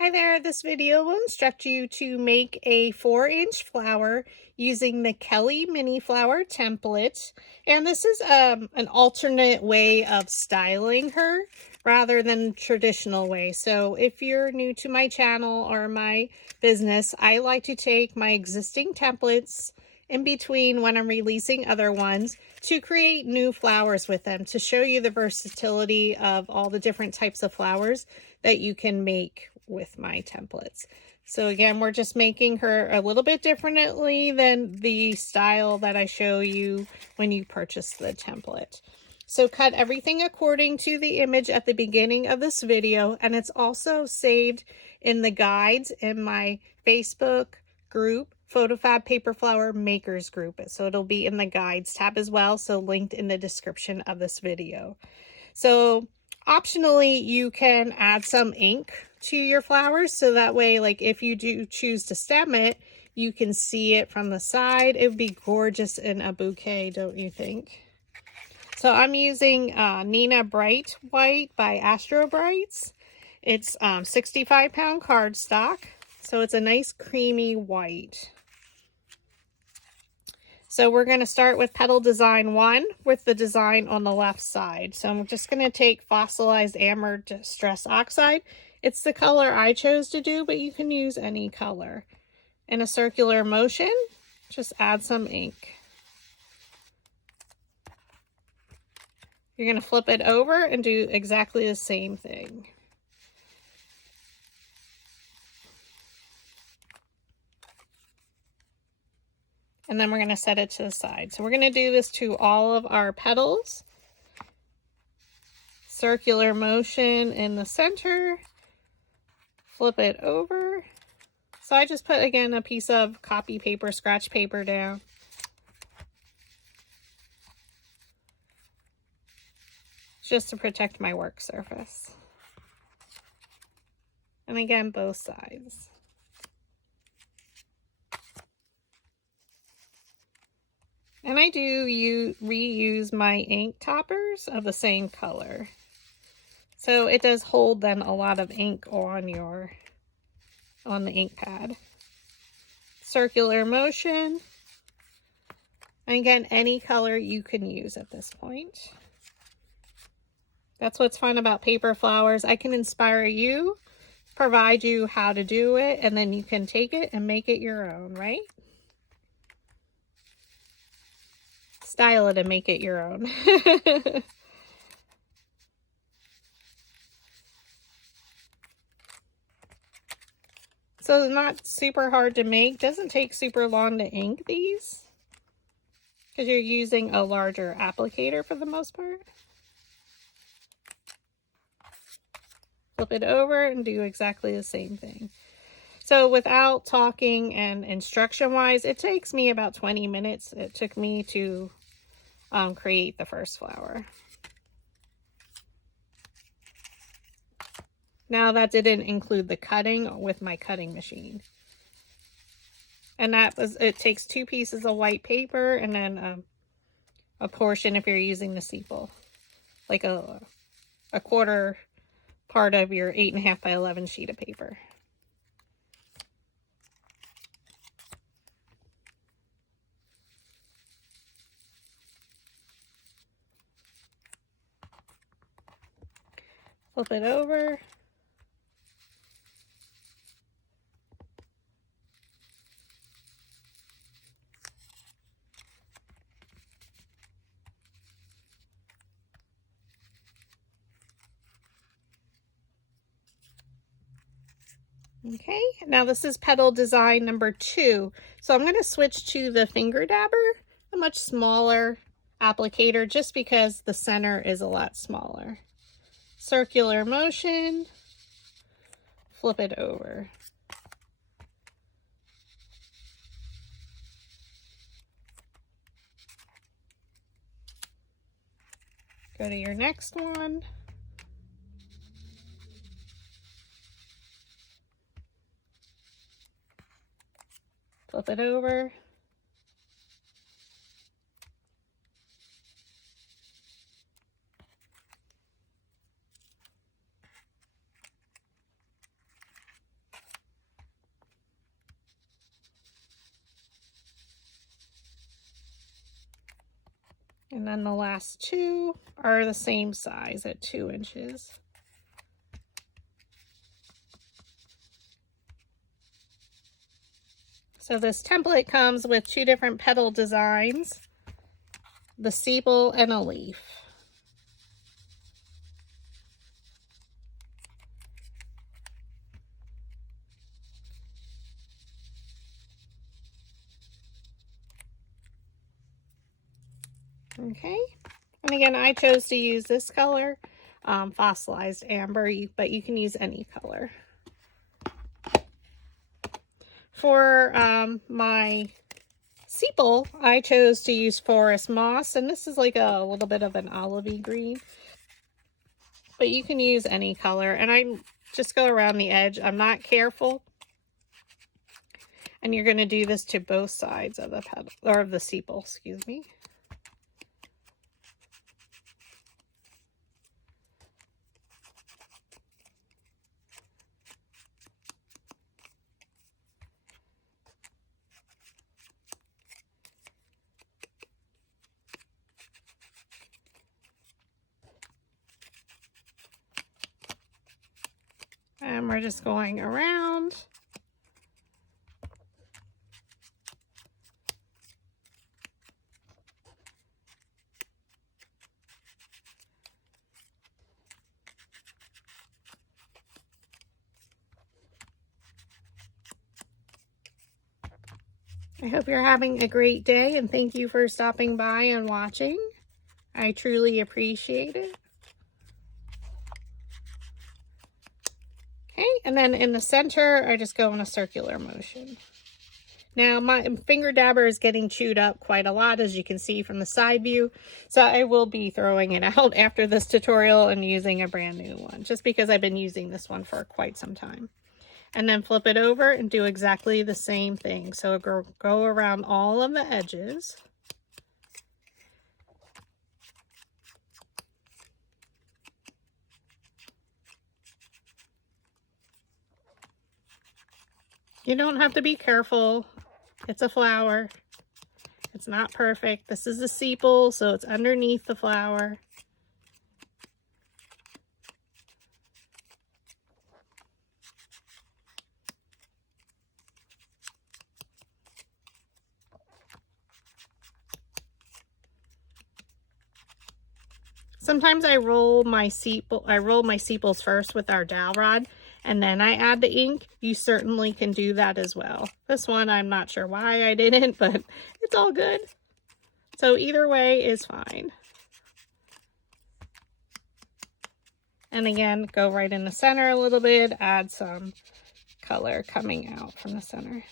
Hi there, this video will instruct you to make a 4-inch flower using the Kelli Mini Flower template. And this is an alternate way of styling her rather than traditional way. So if you're new to my channel or my business, I like to take my existing templates in between when I'm releasing other ones to create new flowers with them, to show you the versatility of all the different types of flowers that you can make with my templates. So again, we're just making her a little bit differently than the style that I show you when you purchase the template. So cut everything according to the image at the beginning of this video, and it's also saved in the guides in my Facebook group, PhotoFabPaperFlower Makers group. So it'll be in the guides tab as well, so linked in the description of this video. So optionally, you can add some ink to your flowers, so that way, like if you do choose to stem it, you can see it from the side. It would be gorgeous in a bouquet, don't you think? So I'm using Nina Bright White by Astro Brights. It's 65-pound cardstock, so it's a nice creamy white. So we're going to start with petal design 1 with the design on the left side. So I'm just going to take fossilized amber distress oxide. It's the color I chose to do, but you can use any color. In a circular motion, just add some ink. You're going to flip it over and do exactly the same thing. And then we're going to set it to the side. So we're going to do this to all of our petals. Circular motion in the center. Flip it over. So I just put, again, a piece of copy paper, scratch paper down. Just to protect my work surface. And again, both sides. And I do reuse my ink toppers of the same color. So it does hold then a lot of ink on the ink pad. Circular motion. And again, any color you can use at this point. That's what's fun about paper flowers. I can inspire you, provide you how to do it, and then you can take it and make it your own, right? Style it and make it your own. So not super hard to make. Doesn't take super long to ink these, because you're using a larger applicator for the most part. Flip it over and do exactly the same thing. So without talking and instruction wise, it takes me about 20 minutes. It took me to create the first flower. Now that didn't include the cutting with my cutting machine. And it takes 2 pieces of white paper and then a portion if you're using the sepal. Like a quarter part of your 8.5 by 11 sheet of paper. Flip it over. Okay, now this is petal design number 2. So I'm going to switch to the finger dabber, a much smaller applicator, just because the center is a lot smaller. Circular motion, flip it over. Go to your next one. Flip it over. And then the last two are the same size at 2 inches. So this template comes with 2 different petal designs, the sepal and a leaf. Okay, and again, I chose to use this color, fossilized amber, but you can use any color. For my sepal, I chose to use forest moss, and this is like a little bit of an olivey green, but you can use any color. And I just go around the edge. I'm not careful, and you're going to do this to both sides of the petal, or of the sepal, excuse me. And we're just going around. I hope you're having a great day, and thank you for stopping by and watching. I truly appreciate it. Okay, and then in the center, I just go in a circular motion. Now, my finger dabber is getting chewed up quite a lot, as you can see from the side view. So I will be throwing it out after this tutorial and using a brand new one, just because I've been using this one for quite some time. And then flip it over and do exactly the same thing. So go around all of the edges. You don't have to be careful. It's a flower. It's not perfect. This is the sepal, so it's underneath the flower. Sometimes I roll my sepals first with our dowel rod, and then I add the ink. You certainly can do that as well. This one, I'm not sure why I didn't, but it's all good. So either way is fine. And again, go right in the center a little bit, add some color coming out from the center.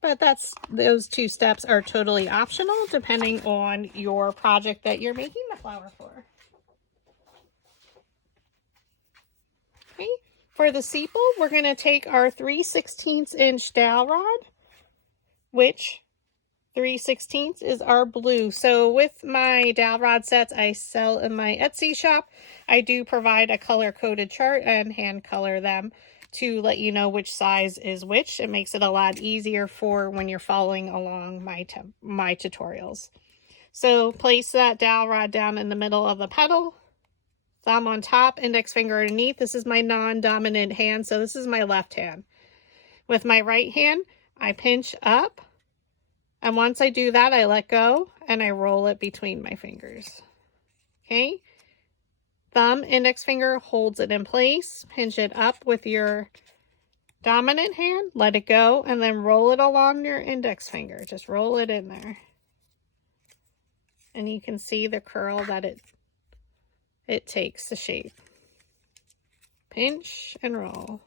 But those 2 steps are totally optional depending on your project that you're making the flower for. Okay, for the sepal, we're going to take our 3/16 inch dowel rod, which 3/16 is our blue. So with my dowel rod sets I sell in my Etsy shop, I do provide a color-coded chart and hand color them to let you know which size is which. It makes it a lot easier for when you're following along my tutorials. So place that dowel rod down in the middle of the petal, thumb on top, index finger underneath. This is my non-dominant hand, so this is my left hand. With my right hand, I pinch up, and once I do that, I let go and I roll it between my fingers. Okay? Thumb, index finger holds it in place. Pinch it up with your dominant hand, let it go, and then roll it along your index finger. Just roll it in there. And you can see the curl that it takes the shape. Pinch and roll.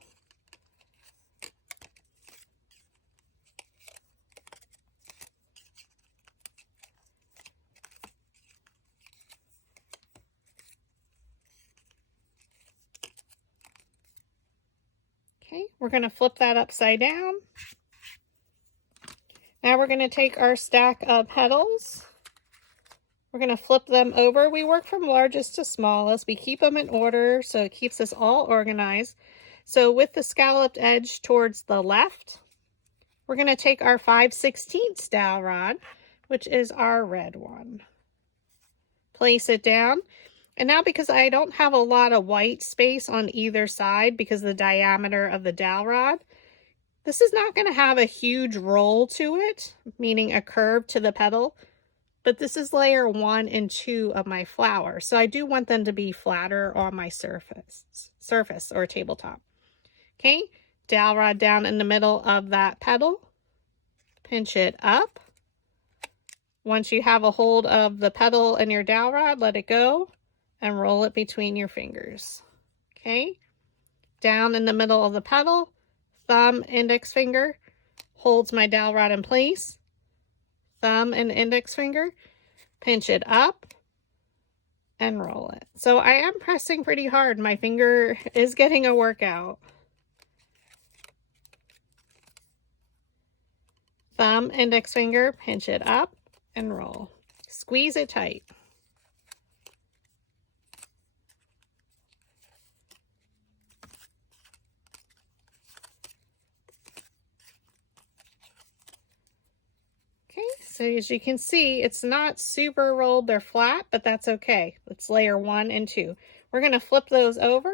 Okay, we're going to flip that upside down. Now we're going to take our stack of petals We're going to flip them over. We work from largest to smallest. We keep them in order so it keeps us all organized. So with the scalloped edge towards the left, we're going to take our 5/16 dowel rod, which is our red one. Place it down. And now, because I don't have a lot of white space on either side because of the diameter of the dowel rod, this is not going to have a huge roll to it, meaning a curve to the petal, but this is layer 1 and 2 of my flower. So I do want them to be flatter on my surface or tabletop. Okay, dowel rod down in the middle of that petal, pinch it up. Once you have a hold of the petal and your dowel rod, let it go and roll it between your fingers. Okay, down in the middle of the petal, thumb, index finger holds my dowel rod in place. Thumb and index finger, pinch it up and roll it. So I am pressing pretty hard. My finger is getting a workout. Thumb, index finger, pinch it up and roll. Squeeze it tight. Okay, so as you can see, it's not super rolled or flat, but that's okay. It's layer 1 and 2. We're going to flip those over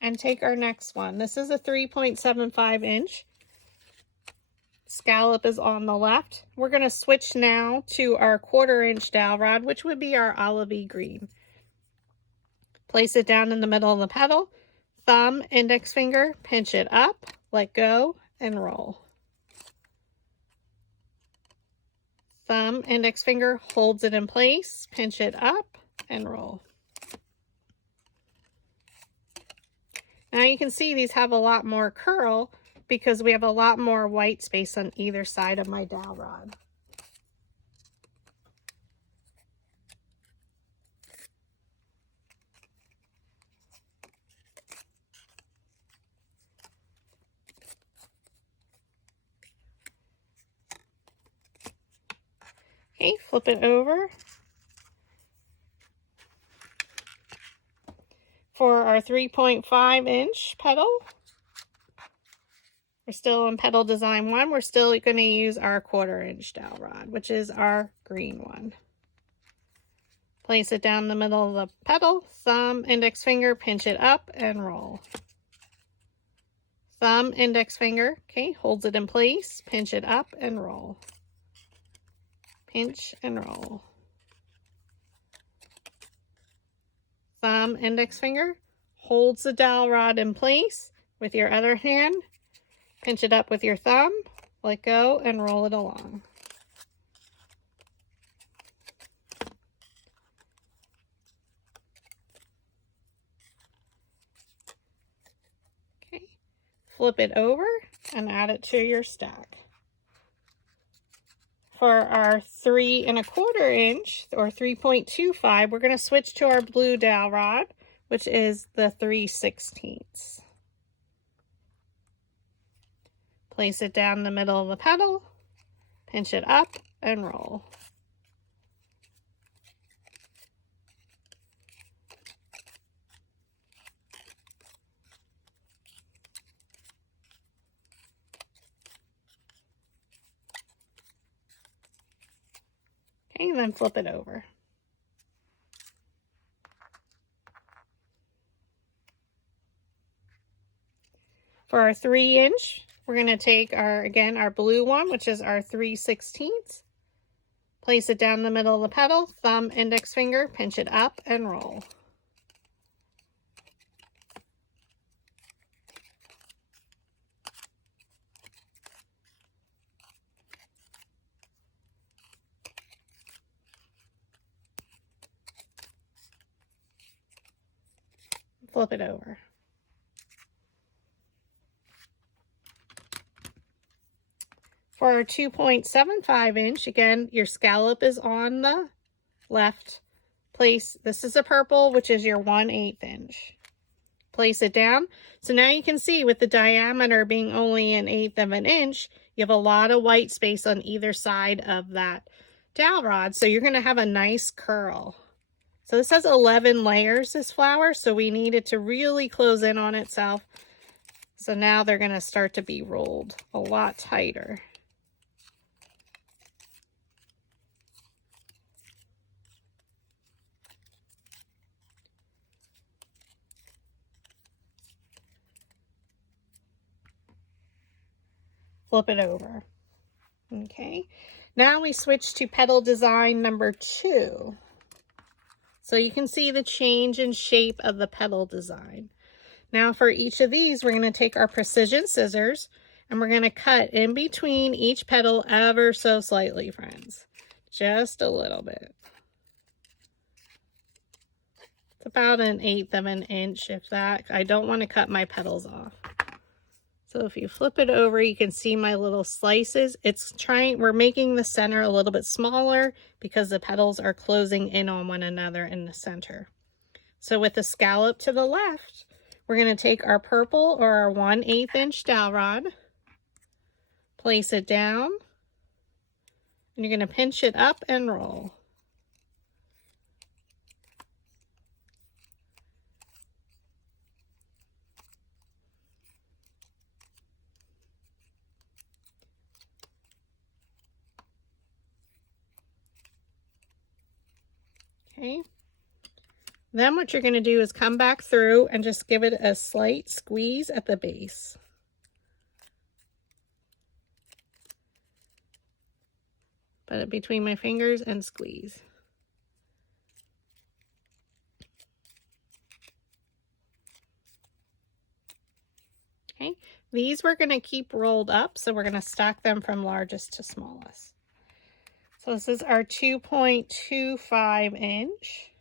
and take our next one. This is a 3.75 inch. Scallop is on the left. We're going to switch now to our 1/4 inch dowel rod, which would be our olivey green. Place it down in the middle of the petal. Thumb, index finger, pinch it up, let go, and roll. Thumb, index finger holds it in place, pinch it up, and roll. Now you can see these have a lot more curl because we have a lot more white space on either side of my dowel rod. Okay, flip it over. For our 3.5 inch petal, we're still in petal design 1. We're still going to use our 1/4 inch dowel rod, which is our green one. Place it down the middle of the petal, thumb, index finger, pinch it up and roll. Thumb, index finger, okay, holds it in place, pinch it up and roll. Pinch and roll. Thumb, index finger, holds the dowel rod in place with your other hand, pinch it up with your thumb, let go and roll it along. Okay, flip it over and add it to your stack. For our 3 1/4 inch or 3.25, we're going to switch to our blue dowel rod, which is the 3/16. Place it down in the middle of the petal, pinch it up and roll. Okay, and then flip it over. For our 3 inch, we're going to take our blue one, which is our 3/16. Place it down in the middle of the petal, thumb, index finger, pinch it up and roll. Flip it over. For our 2.75 inch, again, your scallop is on the left. Place, this is a purple, which is your 1/8 inch. Place it down. So now you can see with the diameter being only 1/8 of an inch, you have a lot of white space on either side of that dowel rod, so you're going to have a nice curl. So this has 11 layers, this flower, so we need it to really close in on itself. So now they're going to start to be rolled a lot tighter. Flip it over. Okay, now we switch to petal design number 2. So you can see the change in shape of the petal design. Now for each of these, we're going to take our precision scissors and we're going to cut in between each petal ever so slightly, friends. Just a little bit. It's about 1/8 of an inch, if that. I don't want to cut my petals off. So if you flip it over, you can see my little slices. We're making the center a little bit smaller because the petals are closing in on one another in the center. So with the scallop to the left, we're going to take our purple or our 1/8 inch dowel rod, place it down, and you're going to pinch it up and roll. Okay. Then what you're going to do is come back through and just give it a slight squeeze at the base. Put it between my fingers and squeeze. Okay, these we're going to keep rolled up, so we're going to stack them from largest to smallest. So this is our 2.25 inch.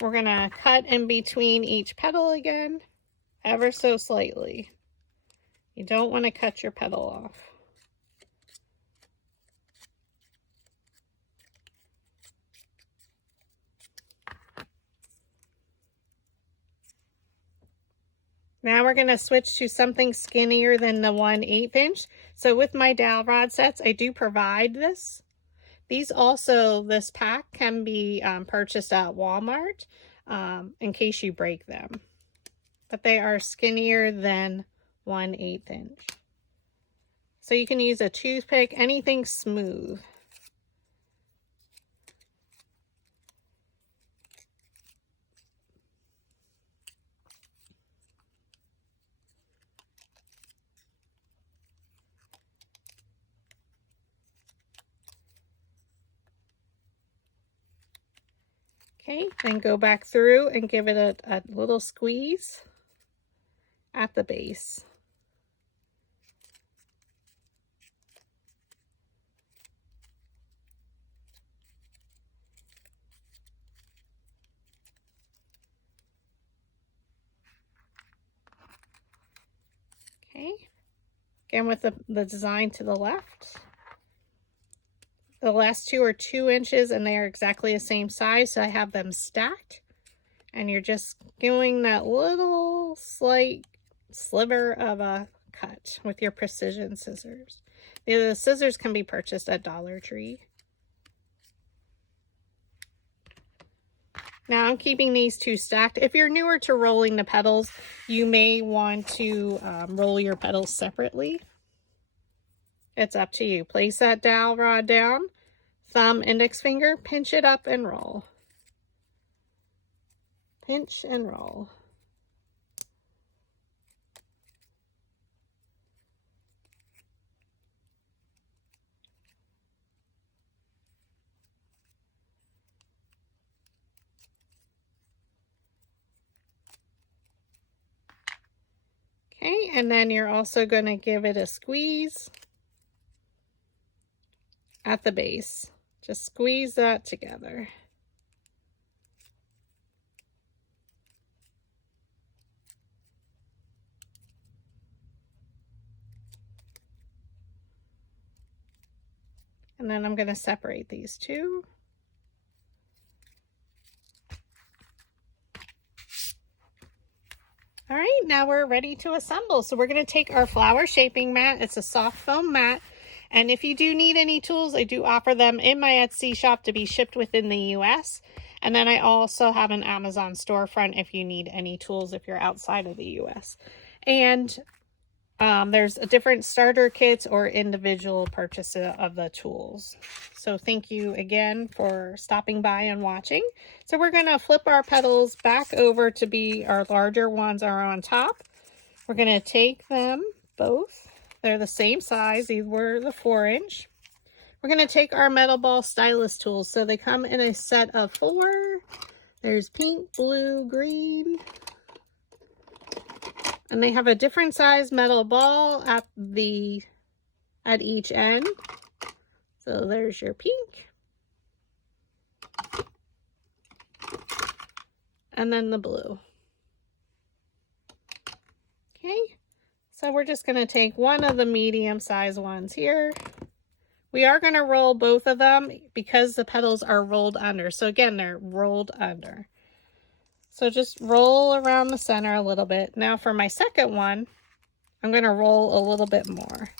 We're going to cut in between each petal again, ever so slightly. You don't want to cut your petal off. Now we're going to switch to something skinnier than the 1/8 inch. So with my dowel rod sets, I do provide this. This pack can be purchased at Walmart in case you break them. But they are skinnier than 1/8 inch. So you can use a toothpick, anything smooth. Okay, then go back through and give it a little squeeze at the base. Okay, again with the design to the left. The last two are 2 inches and they are exactly the same size, so I have them stacked. And you're just doing that little slight sliver of a cut with your precision scissors. The scissors can be purchased at Dollar Tree. Now I'm keeping these two stacked. If you're newer to rolling the petals, you may want to roll your petals separately. It's up to you. Place that dowel rod down, thumb, index finger, pinch it up and roll. Pinch and roll. Okay, and then you're also going to give it a squeeze at the base. Just squeeze that together. And then I'm going to separate these two. All right, now we're ready to assemble. So we're going to take our flower shaping mat. It's a soft foam mat. And if you do need any tools, I do offer them in my Etsy shop to be shipped within the US. And then I also have an Amazon storefront if you need any tools if you're outside of the US. And there's a different starter kits or individual purchase of the tools. So thank you again for stopping by and watching. So we're going to flip our petals back over to be our larger ones are on top. We're going to take them both. They're the same size. These were the 4-inch. We're going to take our metal ball stylus tools. So they come in a set of 4. There's pink, blue, green. And they have a different size metal ball at each end. So there's your pink. And then the blue. Okay. So we're just going to take one of the medium size ones here. We are going to roll both of them because the petals are rolled under. So again, they're rolled under. So just roll around the center a little bit. Now for my second one, I'm going to roll a little bit more.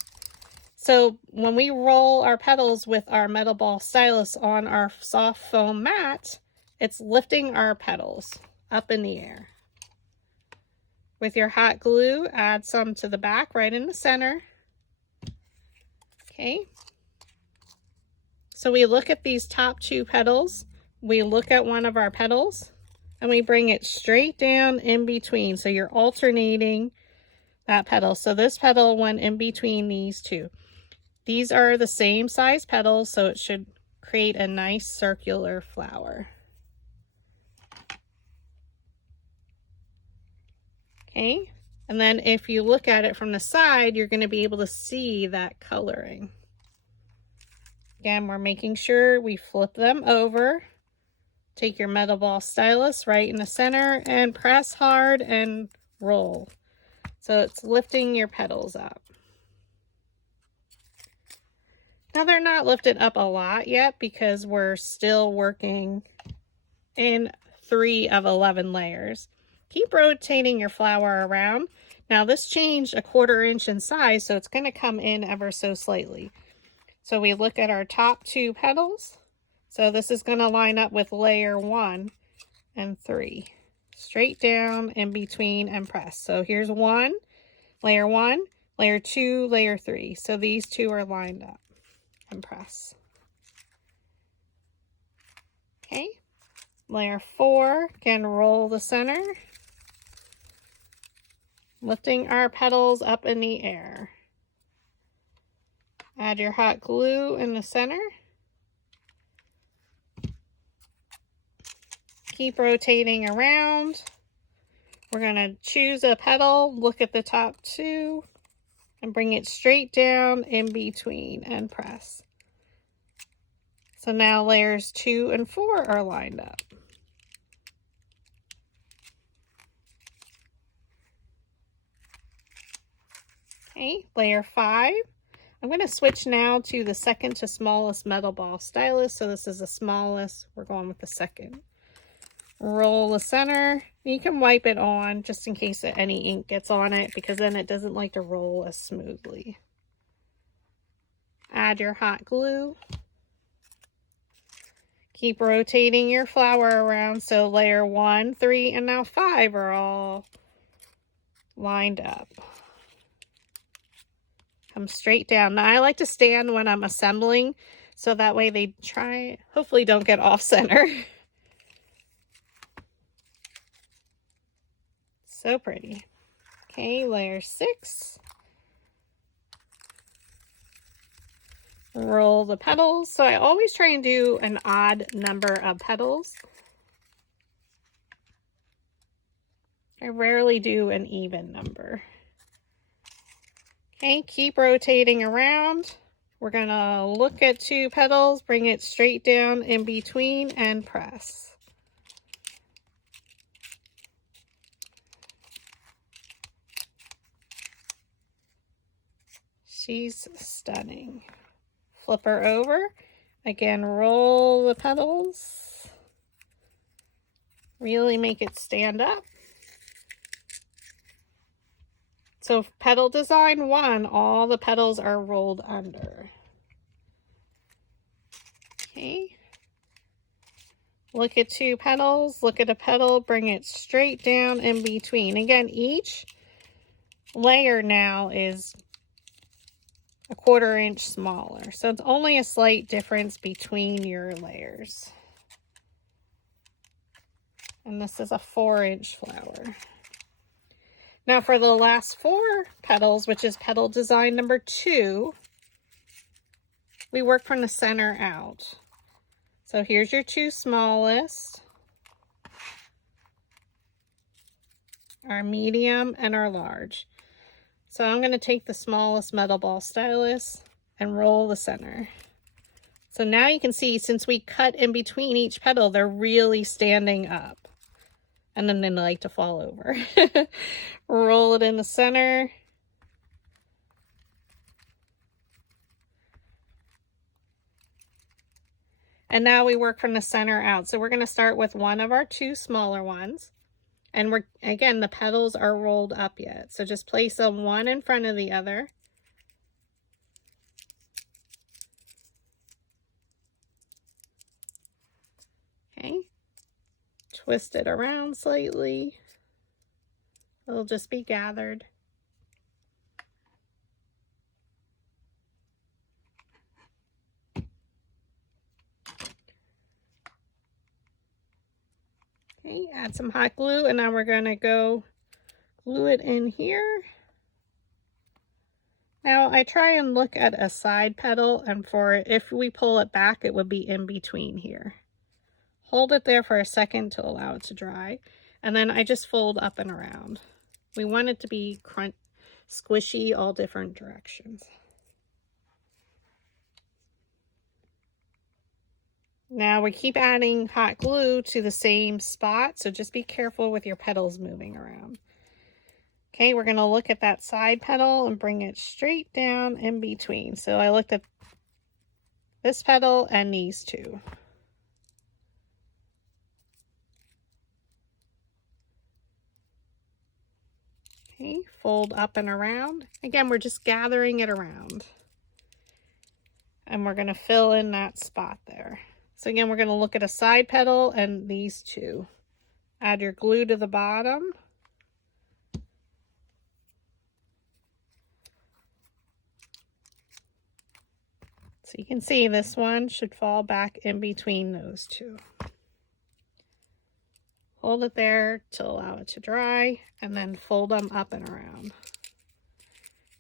So when we roll our petals with our metal ball stylus on our soft foam mat, it's lifting our petals up in the air. With your hot glue, add some to the back right in the center. Okay. So we look at these top 2 petals. We look at one of our petals. And we bring it straight down in between. So you're alternating that petal. So this petal went in between these 2. These are the same size petals, so it should create a nice circular flower. Okay. And then if you look at it from the side, you're going to be able to see that coloring. Again, we're making sure we flip them over. Take your metal ball stylus right in the center and press hard and roll. So it's lifting your petals up. Now they're not lifted up a lot yet because we're still working in 3 of 11 layers. Keep rotating your flower around. Now this changed a 1/4 inch in size, so it's going to come in ever so slightly. So we look at our top 2 petals. So this is going to line up with layer 1 and 3. Straight down in between and press. So here's layer 1, layer 2, layer 3. So these 2 are lined up and press. Okay. Layer 4, again roll the center. Lifting our petals up in the air. Add your hot glue in the center. Keep rotating around. We're going to choose a petal, look at the top 2, and bring it straight down in between and press. So now layers 2 and 4 are lined up. Okay, layer 5. I'm going to switch now to the second to smallest metal ball stylus. So this is the smallest. We're going with the second. Roll the center. You can wipe it on just in case any ink gets on it because then it doesn't like to roll as smoothly. Add your hot glue. Keep rotating your flower around. So layer 1, 3, and now 5 are all lined up. Come straight down. Now I like to stand when I'm assembling so that way they hopefully don't get off center. So pretty. Okay, layer 6. Roll the petals. So I always try and do an odd number of petals. I rarely do an even number. Okay, keep rotating around. We're gonna look at 2 petals, bring it straight down in between and press. She's stunning. Flip her over. Again, roll the petals. Really make it stand up. So petal design 1, all the petals are rolled under. Okay. Look at 2 petals, look at a petal, bring it straight down in between. Again, each layer now is a 1/4 inch smaller. So it's only a slight difference between your layers. And this is a 4-inch flower. Now for the last 4 petals, which is petal design number 2, we work from the center out. So here's your 2 smallest, our medium, and our large. So I'm going to take the smallest metal ball stylus and roll the center. So now you can see, since we cut in between each petal, they're really standing up. And then they like to fall over. Roll it in the center. And now we work from the center out. So we're going to start with one of our 2 smaller ones. And we're, again, the petals are rolled up yet. So just place them one in front of the other. Okay. Twist it around slightly. It'll just be gathered. Okay, add some hot glue, and now we're going to go glue it in here. Now I try and look at a side petal, and if we pull it back, it would be in between here. Hold it there for a second to allow it to dry, and then I just fold up and around. We want it to be squishy all different directions. Now we keep adding hot glue to the same spot, so just be careful with your petals moving around. Okay, we're going to look at that side petal and bring it straight down in between. So I looked at this petal and these 2. Okay, fold up and around. Again, we're just gathering it around. And we're going to fill in that spot there. So again, we're going to look at a side petal and these 2. Add your glue to the bottom. So you can see this one should fall back in between those 2. Hold it there to allow it to dry, and then fold them up and around.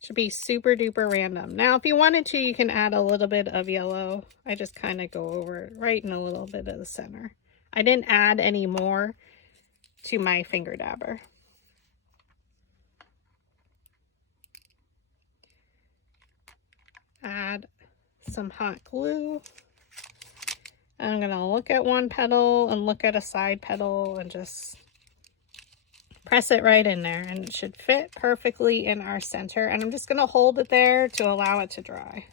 Should be super duper random. Now, if you wanted to, you can add a little bit of yellow. I just kind of go over it right in a little bit of the center. I didn't add any more to my finger dabber. Add some hot glue. I'm going to look at one petal and look at a side petal and just press it right in there, and it should fit perfectly in our center. And I'm just going to hold it there to allow it to dry.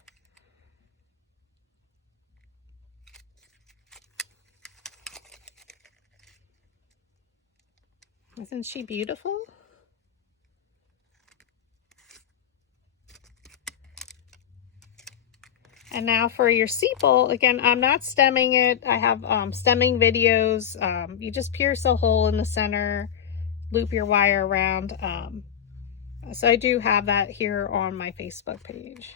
Isn't she beautiful? And now for your sepal, again, I'm not stemming it. I have stemming videos. You just pierce a hole in the center, loop your wire around. So I do have that here on my Facebook page.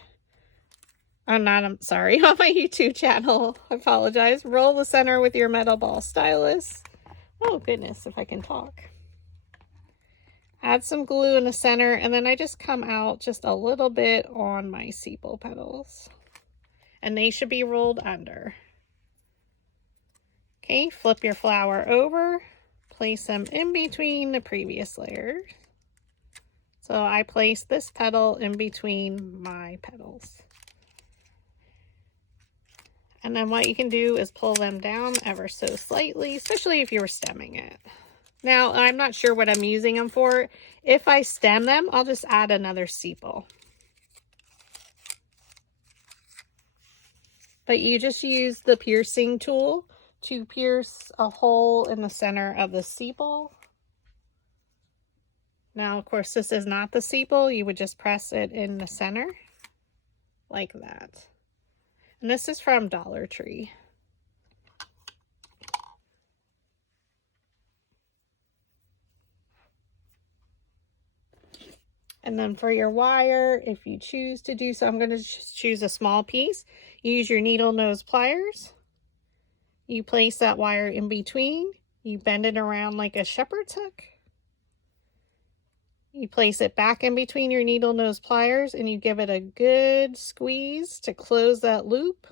I'm sorry, on my YouTube channel. I apologize. Roll the center with your metal ball stylus. Oh goodness, if I can talk. Add some glue in the center, and then I just come out just a little bit on my sepal petals. And they should be rolled under. Okay, flip your flower over, place them in between the previous layers. So I place this petal in between my petals. And then what you can do is pull them down ever so slightly, especially if you were stemming it. Now, I'm not sure what I'm using them for. If I stem them, I'll just add another sepal. But you just use the piercing tool to pierce a hole in the center of the sepal. Now, of course, this is not the sepal. You would just press it in the center like that. And this is from Dollar Tree. And then for your wire, if you choose to do so, I'm going to just choose a small piece. Use your needle nose pliers. You place that wire in between. You bend it around like a shepherd's hook. You place it back in between your needle nose pliers and you give it a good squeeze to close that loop.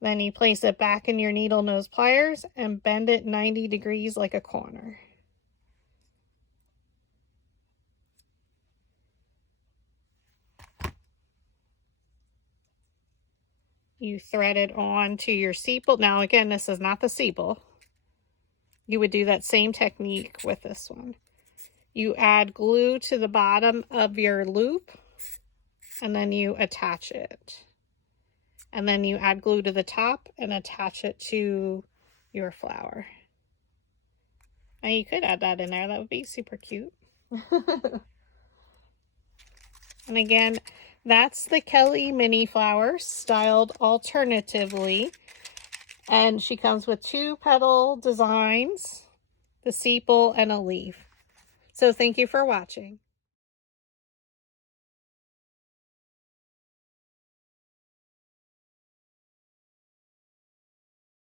Then you place it back in your needle nose pliers and bend it 90 degrees like a corner. You thread it on to your sepal. Now again, this is not the sepal. You would do that same technique with this one. You add glue to the bottom of your loop and then you attach it. And then you add glue to the top and attach it to your flower. Now you could add that in there. That would be super cute. And again, that's the Kelli Mini Flower styled alternatively. And she comes with 2 petal designs, the sepal and a leaf. So thank you for watching.